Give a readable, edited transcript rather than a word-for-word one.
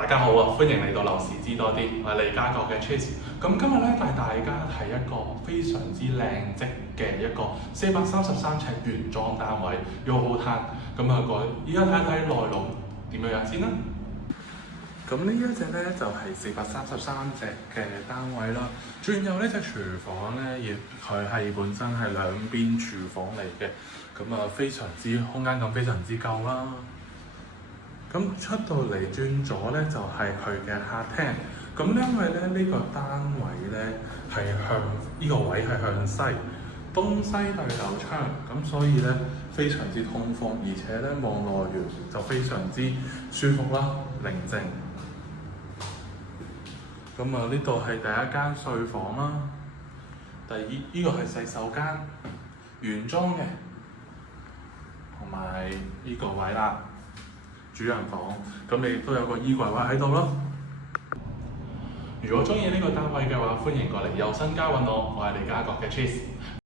大家好啊，歡迎嚟到樓市知多啲，我係利嘉閣嘅 Chase。咁今日咧帶大家睇一個非常之靚則嘅一個433尺原裝單位 YOHO Town。咁啊依家睇一睇內籠點樣先啦。咁呢一隻咧就係433尺嘅單位啦，轉有呢隻廚房咧，亦佢係本身係兩邊廚房嚟嘅，咁啊非常之空間感非常之夠啦。咁出到嚟轉左咧就係佢嘅客廳，咁因為咧呢個單位咧係向呢個位係向西，東西對流窗，咁所以咧非常之通風，而且咧望內園就非常之舒服啦，寧靜。咁啊呢度係第一間睡房啦，呢個係洗手間，原裝嘅，同埋呢個位啦。主人房，咁你亦都有個衣櫃位喺度咯。如果中意呢個單位嘅話，歡迎過嚟右新家揾我，我係利嘉閣嘅 Chase。